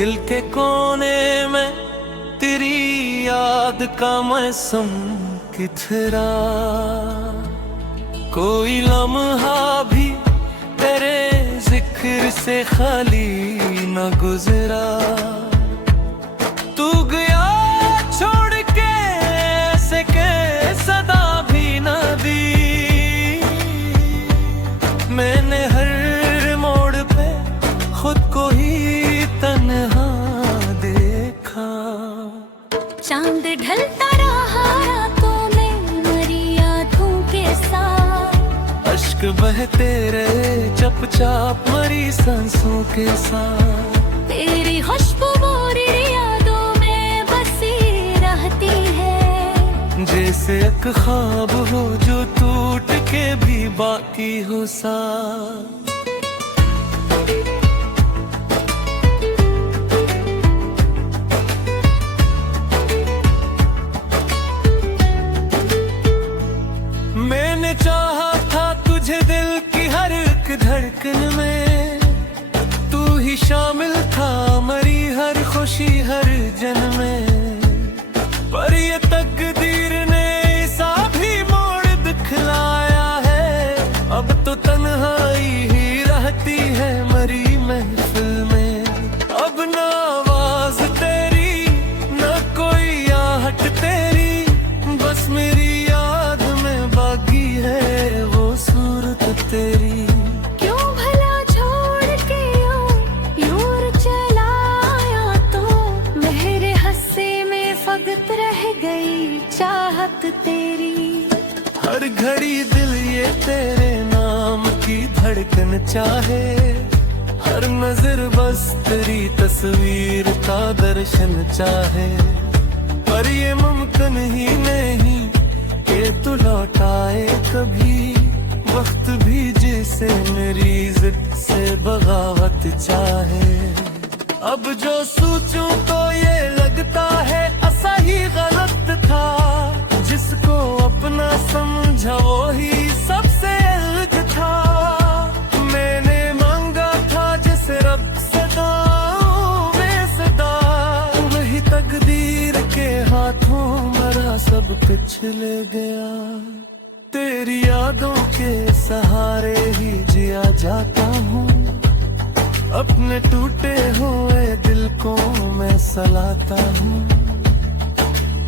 दिल के कोने में तेरी याद का मौसम किथरा, कोई लम्हा भी तेरे जिक्र से खाली न गुजरा। तू गया छोड़ के ऐसे के सदा भी न दी, मैंने हर मोड़ पे खुद को ही तन्हा देखा। चांद ढलता रहा रातों में मरी आँखों के साथ, अश्क बहते रहे चुपचाप मरी सांसों के साथ। तेरी खुशबू मोरी यादों में बसी रहती है, जैसे एक ख्वाब हो जो टूट के भी बाकी हो सा। मैंने चाहा था तुझे दिल की हर एक धड़कन में, तू ही शामिल था मरी हर खुशी हर जन्म में। पर ये तकदीर ने ऐसा भी मोड़ दिखलाया है, अब तो तन्हाई ही रहती है मरी महफिल में। अब ना आवाज तेरी ना कोई आहट तेरी, बस मेरी याद में बाकी है वो सूरत तेरी। क्यों भला छोड़ के यूं चला आया, तो मेरे हंसे में फकत रह गई चाहत तेरी। हर घड़ी दिल ये तेरे नाम की धड़कन चाहे, हर नजर बस तेरी तस्वीर का दर्शन चाहे। पर ये मुमकिन ही नहीं कि तू लौट आए कभी, वक्त भी जिसे मेरी जिद से बगावत चाहे। अब जो सोचूं तो ये लगता है ऐसा ही गलत था, जिसको अपना समझा वो ही सबसे अलग था। मैंने मांगा था जिसे रब से दुआओं में सदा, वही तकदीर के हाथों मरा सब कुछ ले गया। तेरी यादों के सहारे ही जिया जाता हूँ, अपने टूटे हुए दिल को मैं सलाता हूँ।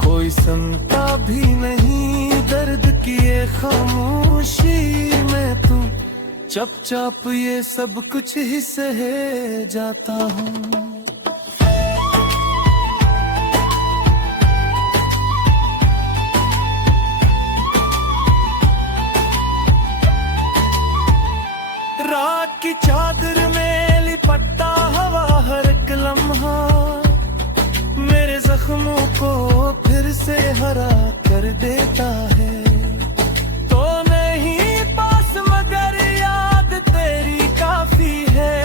कोई सुनता भी नहीं दर्द की ये खामोशी में, तू चुपचाप ये सब कुछ ही सहे जाता हूँ। रात की चादर में लिपटता हवा हर एक लम्हा, मेरे जख्मों को फिर से हरा कर देता है। तो नहीं पास मगर याद तेरी काफी है,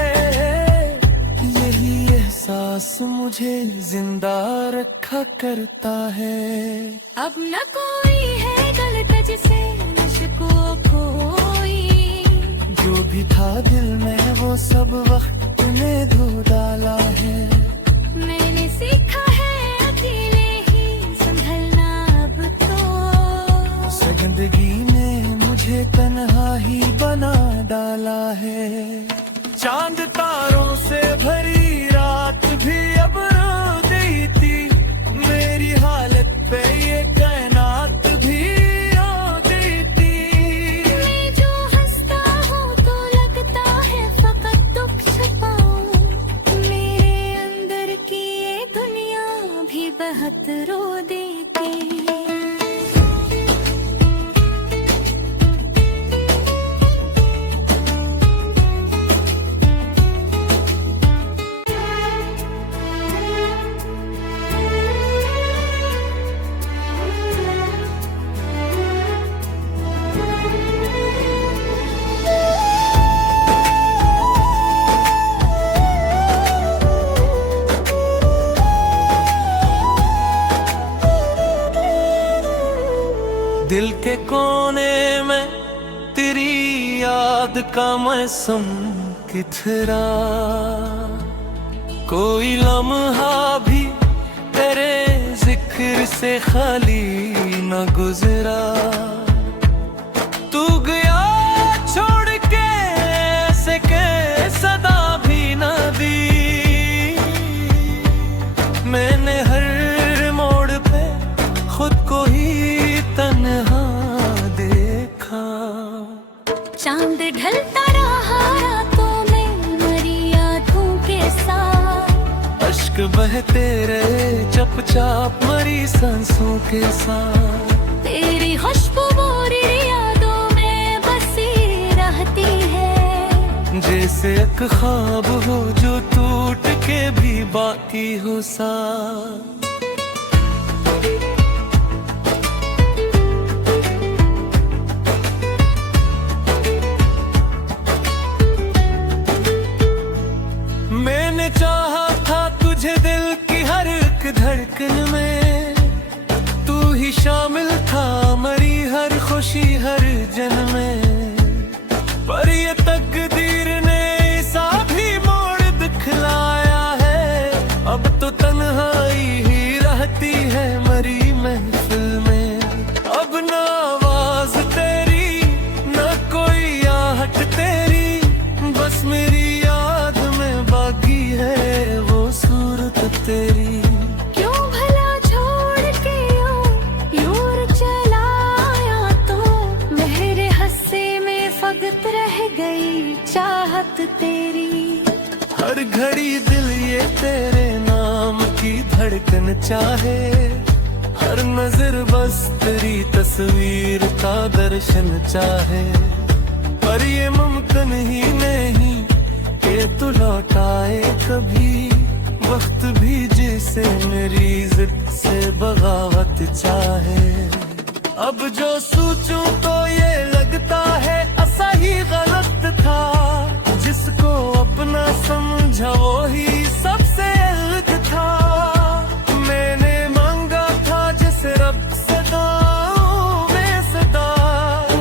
यही एहसास मुझे जिंदा रखा करता है। अब न कोई है गलत जिसे मुझको कोई, जो भी था दिल में वो सब वक्त ने धो डाला है। मैंने सीखा है अकेले ही संभलना अब तो, जिंदगी ने मुझे तन्हा ही बना डाला है। चांद तारों से भरी रात भी अब रो गई थी, मेरी हालत पे ये कायनात भी रो गई थी। मैं जो हंसता हूँ तो लगता है फकत दुख छुपाऊं, मेरे अंदर की ये दुनिया भी बहुत रो देती। दिल के कोने में तेरी याद का मौसम किथरा, कोई लम्हा भी तेरे जिक्र से खाली न गुजरा। तू गया छोड़ के ऐसे के सदा भी न दी। मैंने हर मोड़ पे खुद को ही तन्हा देखा। चांद ढलता रहा रातों में मरी यादों के साथ। अश्क बहते रहे चुपचाप मरी सांसों के साथ। तेरी खुशबू मोरी यादों में बसी रहती है। जैसे एक ख्वाब हो जो टूट के भी बाकी हो सा। मैंने चाहा था तुझे दिल की हर एक धड़कन में। तू ही शामिल था मरी हर खुशी हर जन्म में। पर ये तकदीर ने ऐसा भी मोड़ दिखलाया है। अब तो तन्हाई ही रहती है मरी महफिल में। अब ना आवाज तेरी ना कोई आहट तेरी। बस मेरी याद में बाकी है वो सूरत तेरी। क्यों भला छोड़ के यूं चलाया तो। मेरे हस्से में फकत रह गई चाहत तेरी। हर घड़ी दिल ये तेरे नाम की धड़कन चाहे। हर नजर बस तेरी तस्वीर का दर्शन चाहे। पर ये मुमकिन ही नहीं कि तू लौटाए कभी। वक्त भी जिसे मेरी जिद से बगावत चाहे। अब जो सोचूं तो ये लगता है ऐसा ही गलत था। जिसको अपना समझा वो ही सबसे अलग था। मैंने मांगा था जिसे रब से दुआओं में सदा।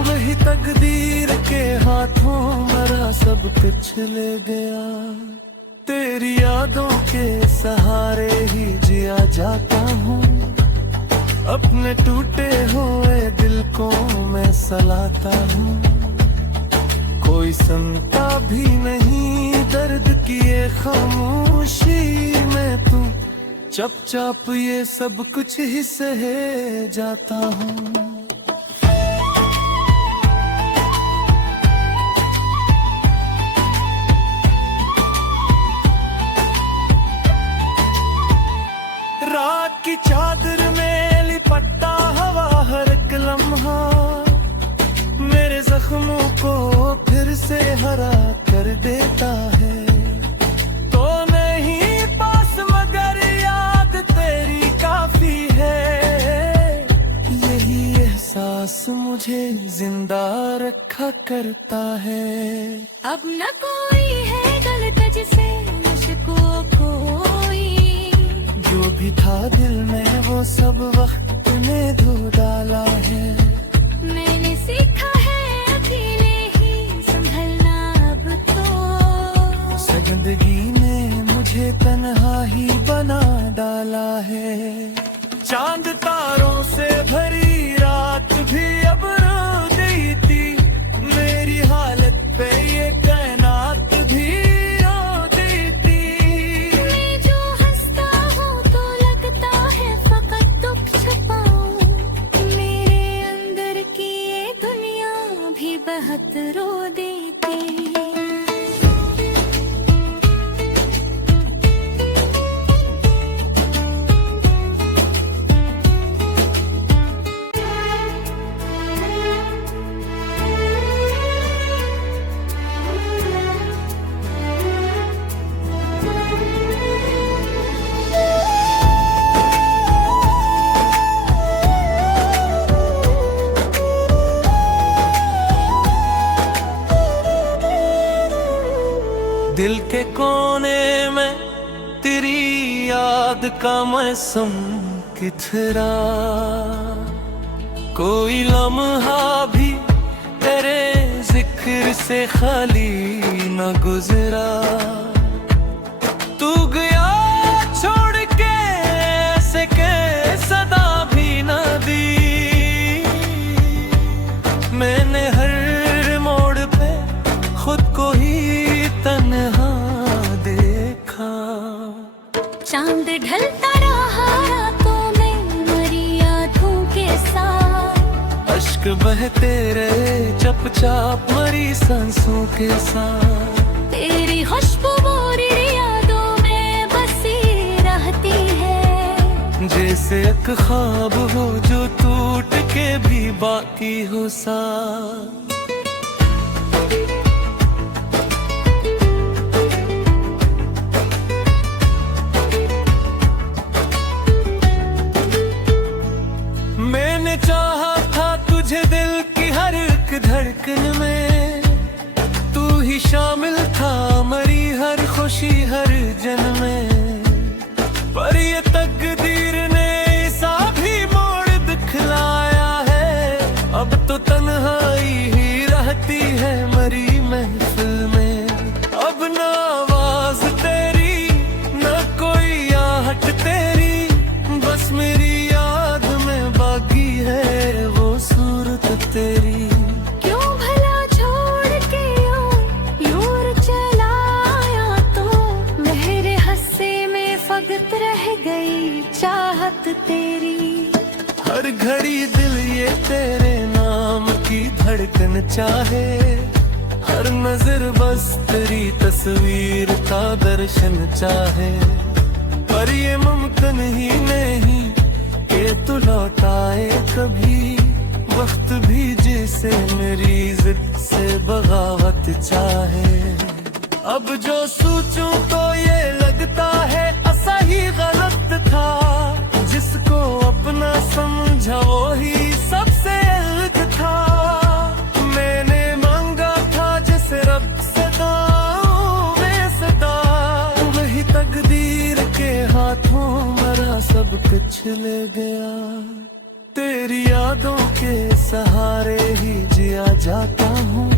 वही तकदीर के हाथों मरा सब कुछ ले गया। तेरी यादों के सहारे ही जिया जाता हूँ। अपने टूटे हुए दिल को मैं सलाता हूँ। कोई सुनता भी नहीं दर्द की ये खामोशी में। तू चुपचाप ये सब कुछ ही सहे जाता हूँ। रात की चादर में लिपटा हवा हर एक लम्हा। मेरे जख्मों को फिर से हरा कर देता है। तो नहीं पास मगर याद तेरी काफी है। यही एहसास मुझे जिंदा रखा करता है। अब न कोई है गलत जिसे मुझको कोई। जो भी था दिल में वो सब वक्त ने धो डाला है। मैंने सीखा है अकेले ही संभलना अब तो। जिंदगी ने मुझे तन्हा ही बना डाला है। चांद तारों से भरी रात भी अब रो गई थी। मेरी हालत पे ये कायनात भी रो गई थी। मैं जो हंसता हूँ तो लगता है फकत दुख छुपाऊं। मेरे अंदर की ये दुनिया भी बहुत रो देती। दिल के कोने में तेरी याद का मौसम किथरा। कोई लम्हा भी तेरे जिक्र से खाली न गुजरा। तू गया चांद ढलता रहा रातों में मरी यादों के साथ, अश्क बहते रहे चपचाप मरी सांसों के साथ। तेरी खुशबू मोरी यादों में बसी रहती है, जैसे एक ख्वाब हो जो टूट के भी बाकी हो सा। मैंने चाहा था तुझे दिल की हर एक धड़कन में, तू ही शामिल था मरी हर खुशी हर जन्म में। पर ये तकदीर ने ऐसा भी मोड़ दिखलाया है, अब तो तन्हाई ही रहती है मरी महफिल में। अब ना आवाज तेरी ना कोई आहट तेरी, बस मेरी याद में बाकी है वो सूरत तेरी। क्यों भला छोड़ के यूं चला आया, तो मेरे हस्से में फकत रह गई चाहत तेरी। हर घड़ी दिल ये तेरे नाम की धड़कन चाहे, हर नजर बस तेरी तस्वीर का दर्शन चाहे। पर ये मुमकिन ही नहीं कि तू लौट आए कभी, वक्त भी जिसे मेरी जिद से बगावत चाहे। अब जो सोचूं तो ये लगता है ऐसा ही गलत था, जिसको अपना समझा वो ही सबसे अलग था। मैंने मांगा था जैसे रब से दाऊं में सदा, वही तकदीर के हाथों मरा सब कुछ ले गया। तेरी यादों के सहारे ही जिया जाता हूँ,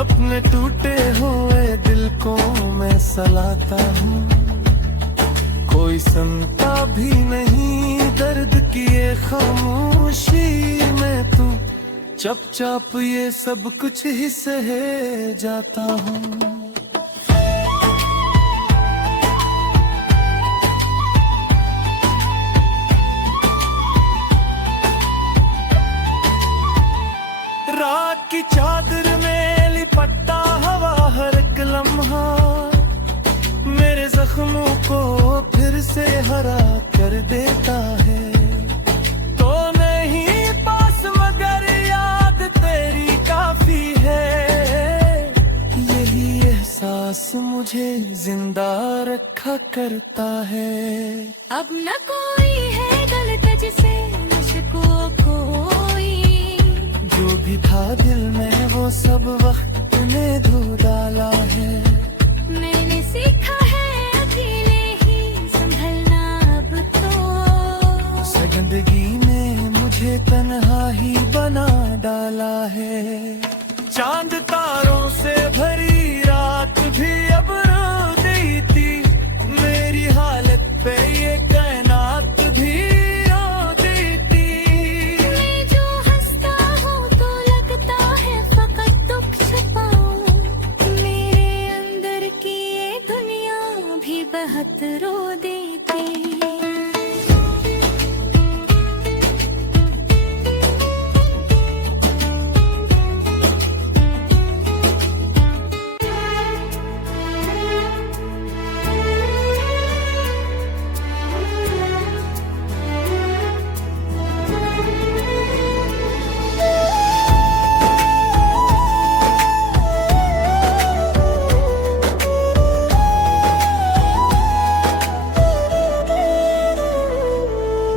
अपने टूटे हुए दिल को मैं सलाता हूँ। कोई सुनता भी नहीं दर्द की ये खामोशी में, तू चुपचाप ये सब कुछ ही सहे जाता हूँ। रात की चादर में लिपटा हवा हर एक लम्हा, मेरे जख्मों को फिर से हरा कर देता है। तो नहीं पास मगर याद तेरी काफी है, यही एहसास मुझे जिंदा रखा करता है। अब न कोई है गलत जिसे मुझको कोई, जो भी था दिल में वो सब वक्त ने धो डाला है। मैंने सीखा है अकेले ही संभलना अब तो, जिंदगी ने मुझे तन्हा ही बना डाला है। चांद तारों से भरी रात भी अब रो गई थी, मेरी हालत पे ये कायनात भी रो गई थी। मैं जो हंसता हूँ तो लगता है फकत दुख छुपाऊं, मेरे अंदर की ये दुनिया भी बहुत रो देती।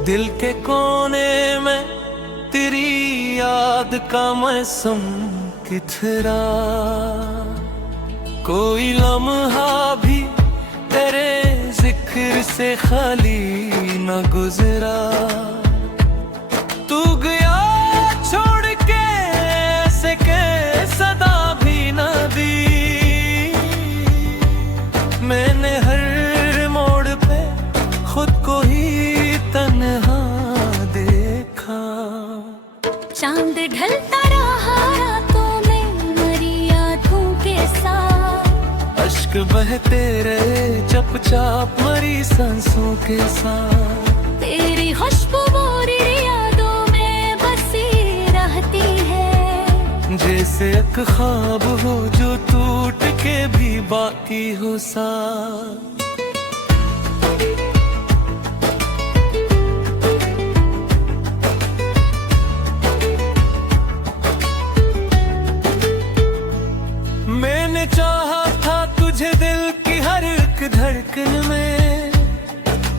दिल के कोने में तेरी याद का मौसम किथरा, कोई लम्हा भी तेरे जिक्र से खाली न गुजरा। तू गया छोड़ के ऐसे के सदा भी न दी, मैंने हर मोड़ पे खुद को ही तन्हा देखा। चांद ढलता रहा रातों में मरी यादों के साथ, अश्क बहते रहे चुपचाप मरी सांसों के साथ। तेरी खुशबू मेरी यादों में बसी रहती है, जैसे एक ख्वाब हो जो टूट के भी बाकी हो साथ। मैंने चाहा था तुझे दिल की हर एक धड़कन में,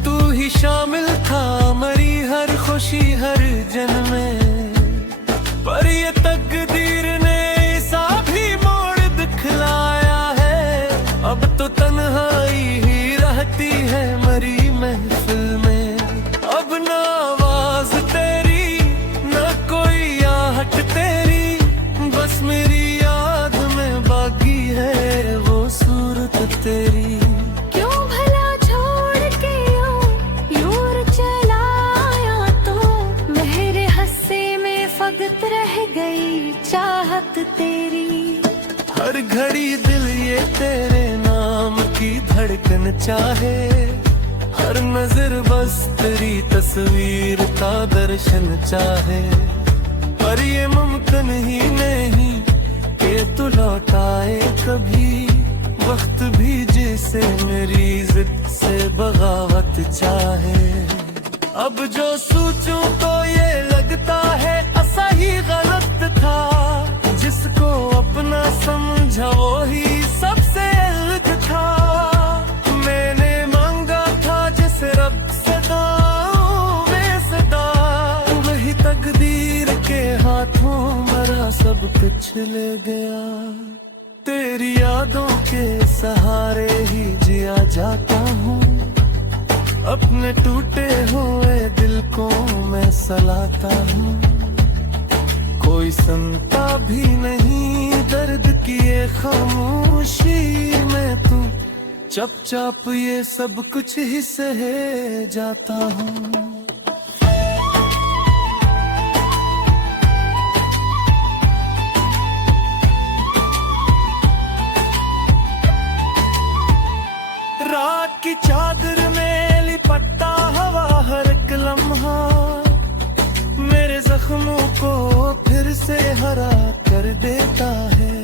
तू ही शामिल था मरी हर खुशी हर जन्म में। पर ये तकदीर ने ऐसा भी मोड़ दिखलाया है, अब तो तन्हाई ही रहती है मरी महफिल में। अब ना आवाज तेरी ना कोई आहट तेरी, बस मेरी याद में बाकी है वो सूरत तेरी। क्यों भला छोड़ के यूं चला आया, तो मेरे हस्से में फकत रह गई चाहत तेरी। हर घड़ी दिल ये तेरे नाम की धड़कन चाहे, हर नजर बस तेरी तस्वीर का दर्शन चाहे। पर ये मुमकिन ही नहीं कि तू लौट आए कभी, वक्त भी जिसे मेरी जिद से बगावत चाहे। अब जो सोचूं तो ये लगता है असही गलत था, जिसको अपना समझा वो ही सबसे अलग था। मैंने मांगा था जिस रब से दाओं में सदा, वही तकदीर के हाथों मरा सब कुछ ले गया। तेरी यादों के सहारे ही जिया जाता हूँ, अपने टूटे हुए दिल को मैं सलाता हूँ। कोई सुनता भी नहीं दर्द की ये खामोशी में, तू चुपचाप ये सब कुछ ही सहे जाता हूँ। रात की चादर में लिपटा हवा हर एक लम्हा, मेरे जख्मों को फिर से हरा कर देता है।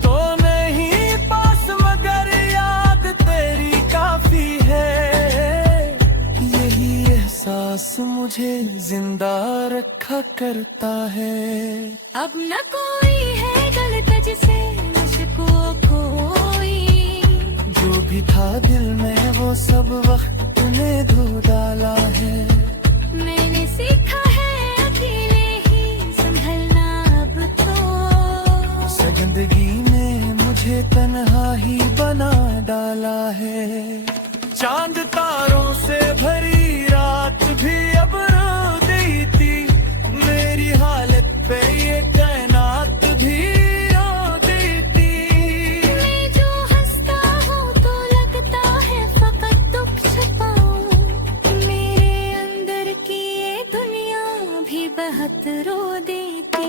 तो नहीं पास मगर याद तेरी काफी है, यही एहसास मुझे जिंदा रखा करता है। अब न कोई है गलत जिसे मुझको कोई, जो भी था दिल में वो सब वक्त ने धो डाला है। मैंने सीखा है अकेले ही संभलना अब तो, जिंदगी ने मुझे तन्हा ही बना डाला है। चांद तारों से भरी रात भी अब रो गई थी, मेरी हालत पे ये कायनात भी रो गई थी। मैं जो हंसता हूँ तो लगता है फकत दुख छुपाऊं, मेरे अंदर की ये दुनिया भी बहुत रो देती।